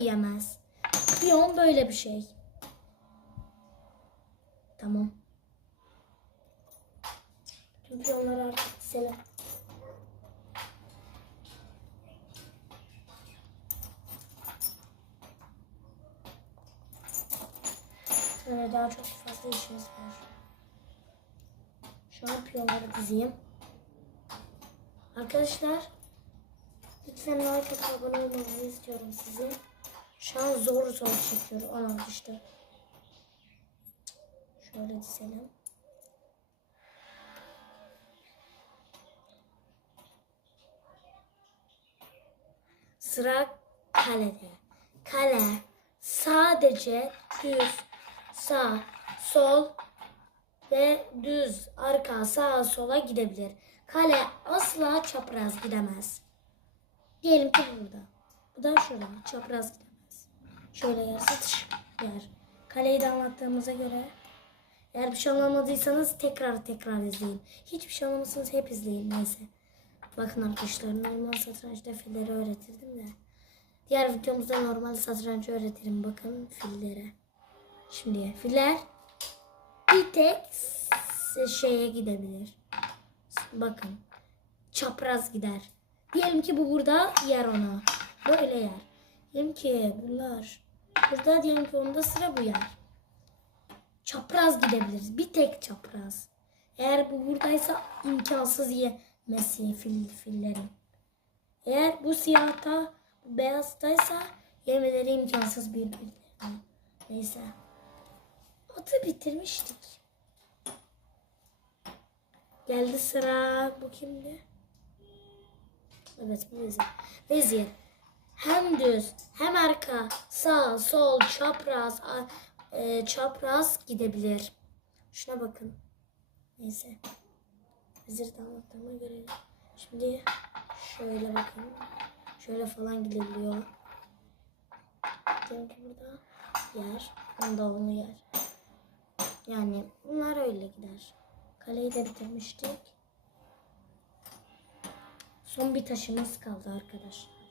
yiyemez. Piyon böyle bir şey. Tamam. Tüm piyonları artık senin. Böyle daha çok fazla işimiz var. Şu an piyonları dizeyim. Arkadaşlar lütfen like atıp abone olmanızı istiyorum sizi. Şu an zor zor çekiyorum. Ana işte. Şöyle dizelim. Sıra kalede. Kale sadece düz, sağ, sol ve düz, arka, sağa, sola gidebilir. Kale asla çapraz gidemez. Diyelim ki burada. Bu da şurada. Çapraz gidemez. Şöyle yer yer. Kaleyi de anlattığımıza göre eğer bir şey anlamadıysanız tekrar tekrar izleyin. Hiçbir şey anlamazsanız hep izleyin neyse. Bakın arkadaşlar normal satrançta filleri öğretirdim de. Diğer videomuzda normal satranç öğretirim. Bakın fillere. Şimdi filler bir tek şeye gidebilir. Bakın. Çapraz gider. Diyelim ki bu burada yer ona. Böyle yer. Diyelim ki bunlar. Burada diyelim ki onda sıra bu yer. Çapraz gidebiliriz. Bir tek çapraz. Eğer bu buradaysa imkansız yemesi fil, fillerin. Eğer bu siyahta, bu beyazdaysa yemeleri imkansız birbirine. Neyse. Atı bitirmiştik. Geldi sıra. Bu kimdi? Evet bu vezir. Vezir. Hem düz hem arka sağ sol çapraz e, çapraz gidebilir. Şuna bakın. Neyse. De anlattığıma göre. Şimdi şöyle bakın. Şöyle falan gidebiliyor. Ki burada yer. Onda onu yer. Yani bunlar öyle gider. Kaleyi de bitirmiştik. Son bir taşımız kaldı arkadaşlar.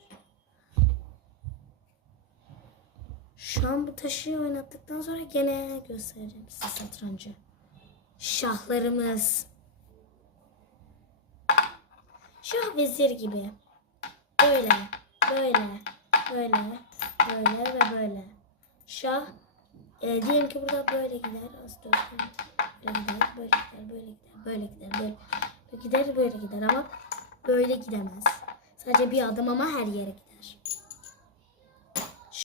Şu an bu taşı oynattıktan sonra gene göstereceğim size satrancı. Şahlarımız. Şah vezir gibi. Böyle, böyle, böyle, böyle ve böyle. Şah e, diyelim ki burada böyle gider. Az dur. Böyle gider, böyle gider, böyle gider, böyle gider, böyle gider, böyle gider ama böyle gidemez. Sadece bir adım ama her yere gider.